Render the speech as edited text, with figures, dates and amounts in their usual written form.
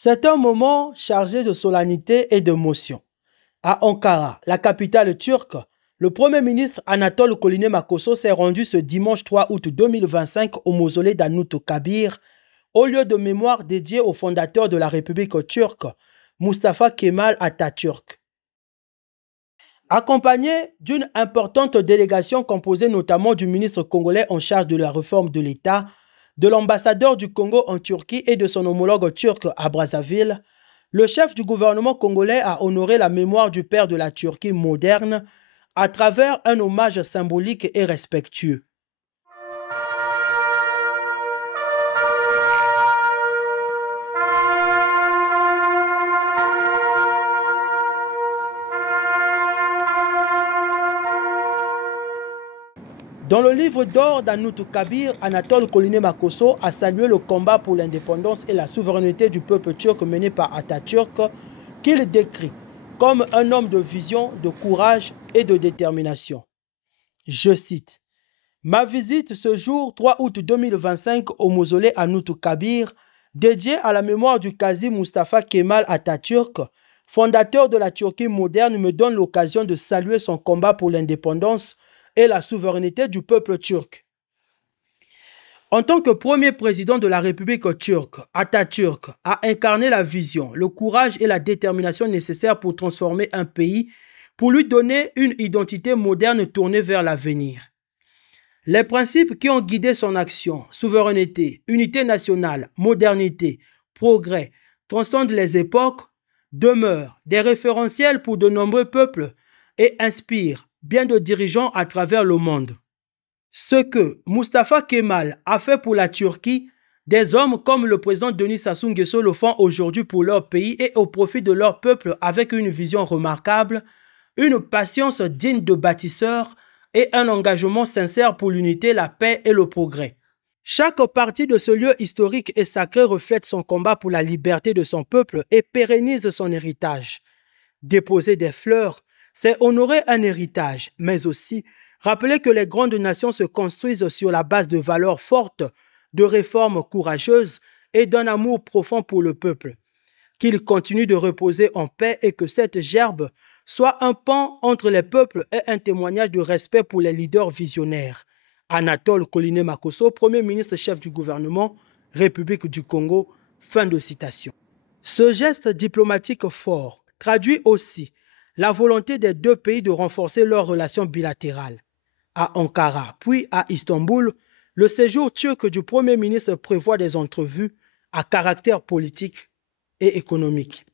C'est un moment chargé de solennité et d'émotion. À Ankara, la capitale turque, le Premier ministre Anatol Koline-Makosso s'est rendu ce dimanche 3 août 2025 au mausolée d'Anıt Kabir, au lieu de mémoire dédié au fondateur de la République turque, Mustafa Kemal Atatürk. Accompagné d'une importante délégation composée notamment du ministre congolais en charge de la réforme de l'État, de l'ambassadeur du Congo en Turquie et de son homologue turc à Brazzaville, le chef du gouvernement congolais a honoré la mémoire du père de la Turquie moderne à travers un hommage symbolique et respectueux. Dans le livre d'or d'Anıt Kabir, Anatol Koline-Makosso a salué le combat pour l'indépendance et la souveraineté du peuple turc mené par Atatürk, qu'il décrit comme un homme de vision, de courage et de détermination. Je cite: « Ma visite ce jour, 3 août 2025, au mausolée Anıt Kabir, dédié à la mémoire du Qazi Mustafa Kemal Atatürk, fondateur de la Turquie moderne, me donne l'occasion de saluer son combat pour l'indépendance et la souveraineté du peuple turc. En tant que premier président de la République turque, Atatürk a incarné la vision, le courage et la détermination nécessaires pour transformer un pays, pour lui donner une identité moderne tournée vers l'avenir. Les principes qui ont guidé son action, souveraineté, unité nationale, modernité, progrès, transcendent les époques, demeurent des référentiels pour de nombreux peuples et inspirent bien de dirigeants à travers le monde. Ce que Mustafa Kemal a fait pour la Turquie, des hommes comme le président Denis Sassou Nguesso le font aujourd'hui pour leur pays et au profit de leur peuple avec une vision remarquable, une patience digne de bâtisseurs et un engagement sincère pour l'unité, la paix et le progrès. Chaque partie de ce lieu historique et sacré reflète son combat pour la liberté de son peuple et pérennise son héritage. Déposer des fleurs, c'est honorer un héritage, mais aussi rappeler que les grandes nations se construisent sur la base de valeurs fortes, de réformes courageuses et d'un amour profond pour le peuple. Qu'il continue de reposer en paix et que cette gerbe soit un pont entre les peuples et un témoignage de respect pour les leaders visionnaires. Anatol Koline-Makosso, Premier ministre chef du gouvernement, République du Congo, fin de citation. Ce geste diplomatique fort traduit aussi la volonté des deux pays de renforcer leurs relations bilatérales. À Ankara, puis à Istanbul, le séjour turc du Premier ministre prévoit des entrevues à caractère politique et économique.